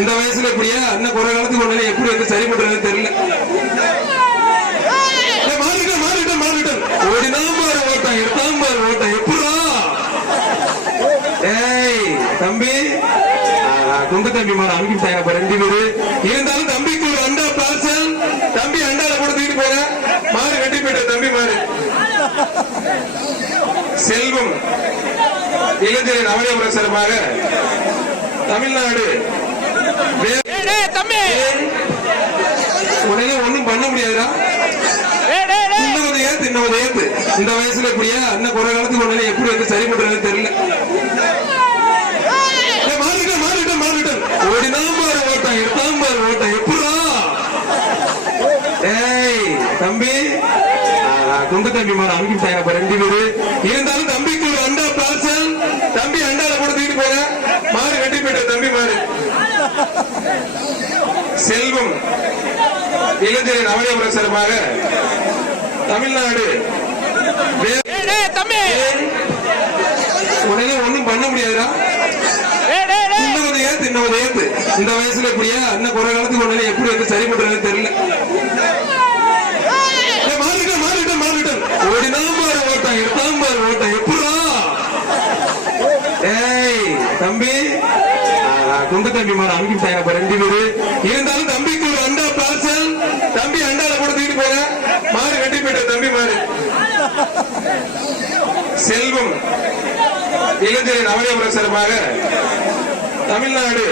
இந்த வயசுல இப்படியா அண்ணன் குறை காலத்துக்கு ஒண்ணு எப்படி வந்து சரி பண்றது தெரியல. ஏய், மாறிட்டேன் மாறிட்டேன் மாறிட்டேன் ஓடினாம் பாரு ஓட்டம் எடுத்தாம் பாரு ஓட்டம். எப்படா ஏய் தம்பி. குண்டு தம்பி மாற அனுப்பிட்டாங்க இப்ப ரெண்டு பேரு. இருந்தாலும் தம்பிக்கு ஒரு அண்டா பார்சல் தம்பி அண்டால கூட தூக்கிட்டு போற மாறு கட்டி போயிட்ட தம்பி மாறு. செல்வம். இளைஞரின் அவனியபுரம் சிறப்பாக தமிழ்நாடு தம்பி. உடனே ஒண்ணும் பண்ண முடியாதுடா. டேய், டேய், டேய். இன்னொரு ஏத்து இன்னொரு ஏத்து. இந்த வயசுல இப்படியா? அண்ணன் குறை காலத்துக்கு உடனே எப்படி வந்து சரி பண்றது தெரியல. மாறிட்டேன் மாறிட்டேன் மாறிட்டேன். ஓடினாம் பாரு ஓட்டம் எடுத்தாம் பாரு ஓட்டம். எப்படா ஏய் தம்பி. குண்டு தம்பி மாற அனுப்பிட்டாங்க ரெண்டு பேரு. இருந்தாலும் தம்பிக்கு ஒரு அண்டா பார்சல் தம்பி அண்டால கூட தூக்கிட்டு போங்க மாறு வெட்டி போயிட்ட தம்பி மாறு செல்வம் இளைஞரின் அவனியபுரம் சிறப்பாக தமிழ்நாடு உடனே ஒண்ணும் பண்ண முடியாதுடா. டேய், டேய், டேய். இன்னொரு ஏத்து இன்னொரு ஏத்து. இந்த வயசுல இப்படியா? அண்ணன் குறை காலத்துக்கு உடனே எப்படி வந்து சரி பண்றது தெரியல. ஏய், மாறிட்டேன் மாறிட்டேன் மாறிட்டேன். ஓடினாம் பாரு ஓட்டம் எடுத்தாம் பாரு ஓட்டம். எப்படா ஏய் தம்பி! குண்டு தம்பி மாதிரி அங்கி இப்ப ரெண்டு பேரு இருந்தாலும் தம்பிக்கு ஒரு அண்டா பார்சல் தம்பி அண்டால கூட தூக்கிட்டு போங்க மாறு கட்டி போயிட்ட தம்பி மாறு செல்வம் இளைஞரின் அவனியபுரம் சிறப்பாக தமிழ்நாடு